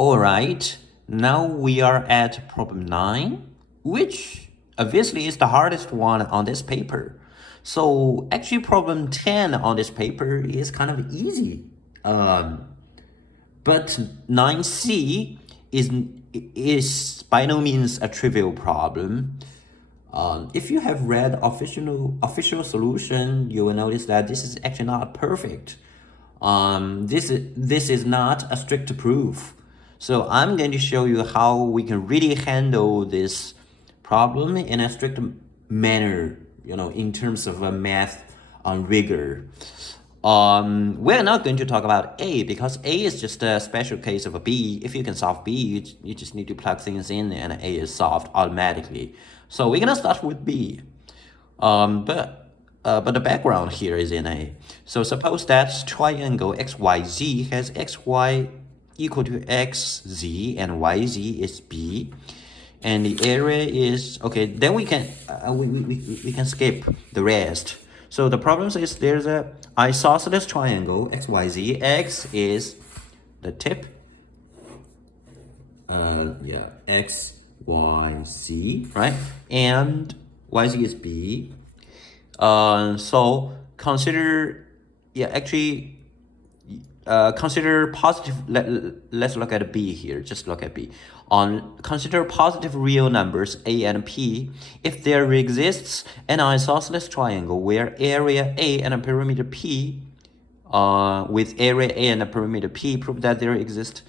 All right, now we are at problem 9, which obviously is the hardest one on this paper. So actually problem 10 on this paper is kind of easy. But 9C is by no means a trivial problem. If you have read official solution, you will notice that this is actually not perfect. This is not a strict proof. So I'm going to show you how we can really handle this problem in a strict manner, in terms of a math rigor. We're not going to talk about A because A is just a special case of a B. If you can solve B, you just need to plug things in and A is solved automatically. So we're gonna start with B. But the background here is in A. So suppose that triangle XYZ has XY equal to XZ and YZ is B. And the area is, okay, then we can skip the rest. So the problem is there's a isosceles triangle XYZ. X is the tip. X, Y, Z, right? And YZ is B. So consider, consider positive. Let's look at B here. Just look at B. Consider positive real numbers A and P if there exists an isosceles triangle where area A and a perimeter P, with area A and a perimeter P, prove that there exist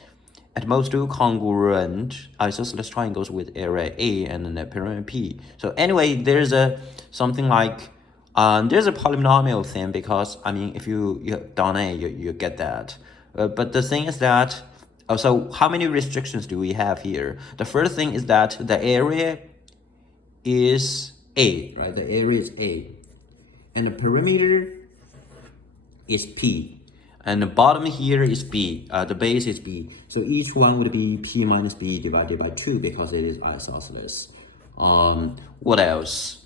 at most two congruent isosceles triangles with area A and a perimeter P. So anyway, there's a something like there's a polynomial thing because if you done A, you get that. But the thing is that so how many restrictions do we have here? The first thing is that the area is A, right? The area is A, and the perimeter is P. And the bottom here is B, the base is B. So each one would be P minus B divided by 2 because it is isosceles. What else?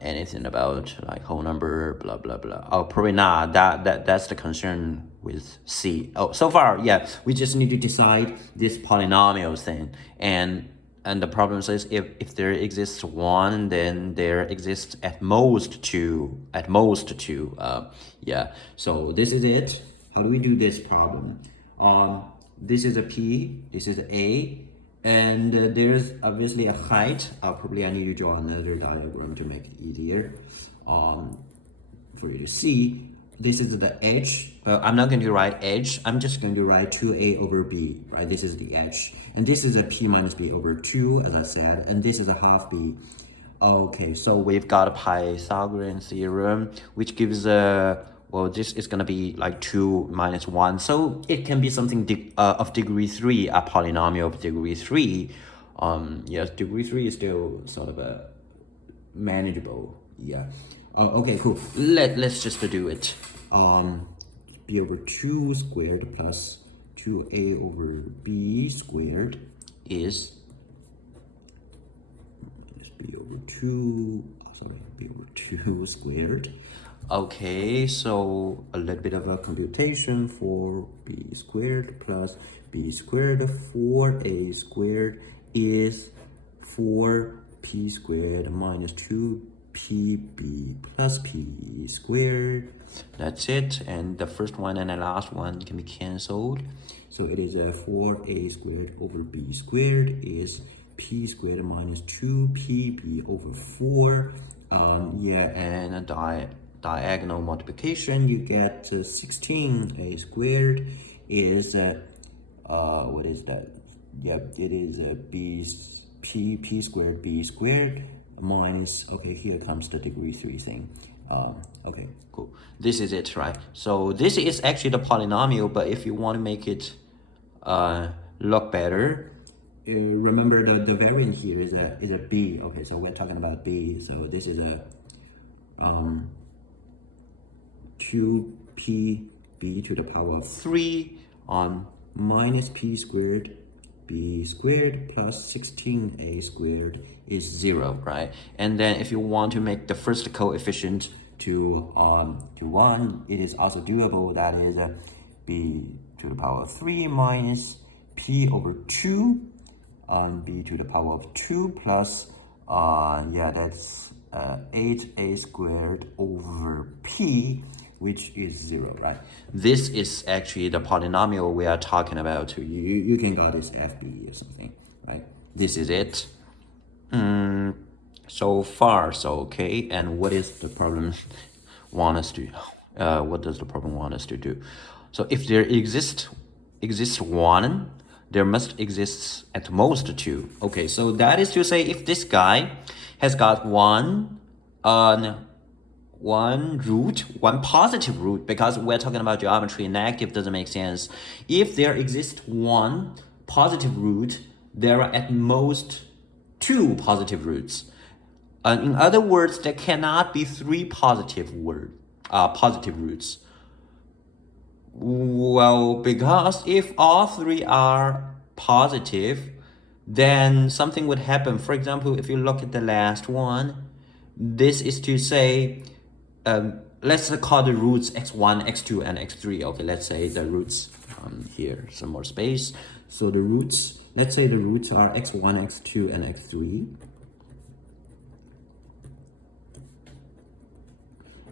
Anything about like whole number, blah, blah, blah. Oh, probably not. That's the concern with C. Oh, so far, yeah, we just need to decide this polynomial thing. And the problem says if there exists one, then there exists at most two. Yeah. So this is it. How do we do this problem? This is a P. This is A. And there's obviously a height. Probably I need to draw another diagram to make it easier for you to see. This is the edge. I'm not going to write edge. I'm just going to write 2A over B, right? This is the edge. And this is a P minus B over 2, as I said. And this is a half B. Okay, so we've got a Pythagorean theorem, which gives a... well, this is going to be like 2 minus 1. So it can be something of degree 3, a polynomial of degree 3. Yes, degree 3 is still sort of a manageable. Yeah. Okay, cool. Let's just do it. B over 2 squared plus 2A over B squared is B over 2 squared. Okay, so a little bit of a computation for B squared plus B squared 4A squared is 4P squared minus 2PB plus P squared. That's it, and the first one and the last one can be cancelled. So it is a 4A squared over B squared is P squared minus 2PB over 4. And a diagonal multiplication, you get 16A squared is what is that? Yep, it is P squared B squared minus, okay, here comes the degree 3 thing. Okay, cool. This is it, right? So this is actually the polynomial, but if you want to make it look better, remember the variant here is a B. Okay, so we're talking about B. So this is a 2PB to the power of 3 on minus P squared B squared plus 16A squared is 0, right? And then if you want to make the first coefficient to 1, it is also doable. That is B to the power of 3 minus p over 2 b to the power of 2 plus that's 8a squared over p, which is 0, right? This is actually the polynomial we are talking about. You can call this FB or something, right? This is it. So far, so okay. And what is the problem want us to? What does the problem want us to do? So if there exists one, there must exist at most two. Okay, so that is to say, if this guy has got one root, one positive root, because we're talking about geometry and negative doesn't make sense. If there exists one positive root, there are at most two positive roots. In other words, there cannot be three positive roots. Well, because if all three are positive, then something would happen. For example, if you look at the last one, this is to say, let's call the roots x1, x2, and x3. Okay, let's say the roots here, some more space. So the roots, let's say the roots are x1, x2, and x3.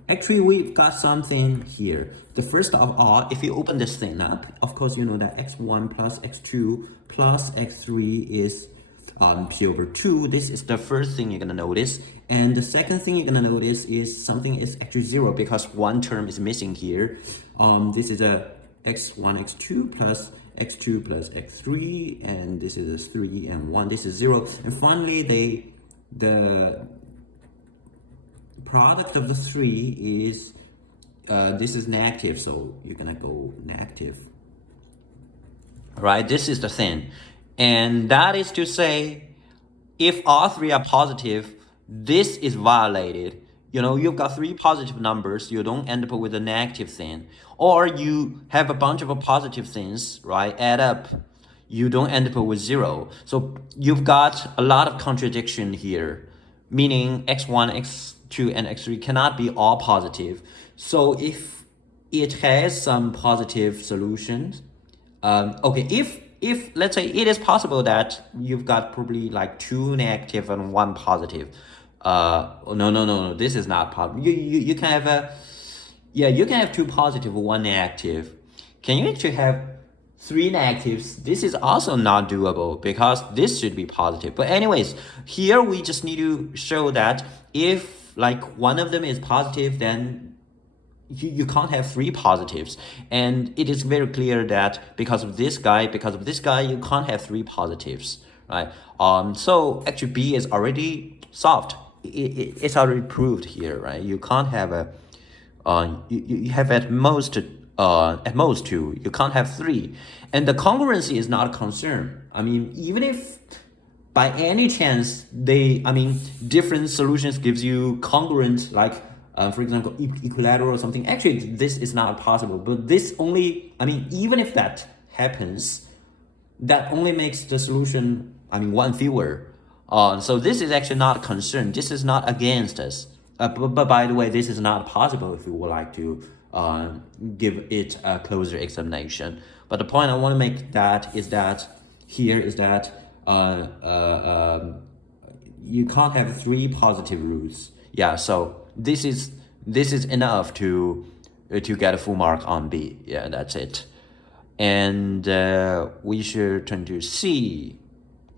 Actually, we've got something here. The first of all, if you open this thing up, of course, you know that x1 plus x2 plus x3 is p over 2. This is the first thing you're going to notice. And the second thing you're going to notice is something is actually 0 because one term is missing here. This is a x1, x2 plus x2 plus x3. And this is a 3 and 1. This is 0. And finally, the product of the three is this is negative, so you're gonna go negative, right? This is the thing, and that is to say, if all three are positive, this is violated. You know, you've got three positive numbers, you don't end up with a negative thing, or you have a bunch of positive things, right, add up, you don't end up with 0. So you've got a lot of contradiction here, meaning x1, x2, and x3 cannot be all positive. So if it has some positive solutions, okay, if let's say it is possible that you've got probably like 2 negative and 1 positive. No, this is not possible. You can have you can have 2 positive, 1 negative. Can you actually have 3 negatives? This is also not doable because this should be positive. But anyways, here we just need to show that if like one of them is positive, then you can't have 3 positives. And it is very clear that because of this guy, you can't have 3 positives, right? So actually B is already solved. It's already proved here, right? You can't have you have at most 2. You can't have 3. And the congruency is not a concern. I mean, even if by any chance different solutions gives you congruent, like for example, equilateral or something, actually this is not possible. But this only, even if that happens, that only makes the solution, one fewer. So this is actually not a concern. This is not against us. But by the way, this is not possible if you would like to give it a closer examination. But the point I want to make is that you can't have 3 positive roots. Yeah, so this is enough to get a full mark on B. Yeah, that's it. And we should turn to C.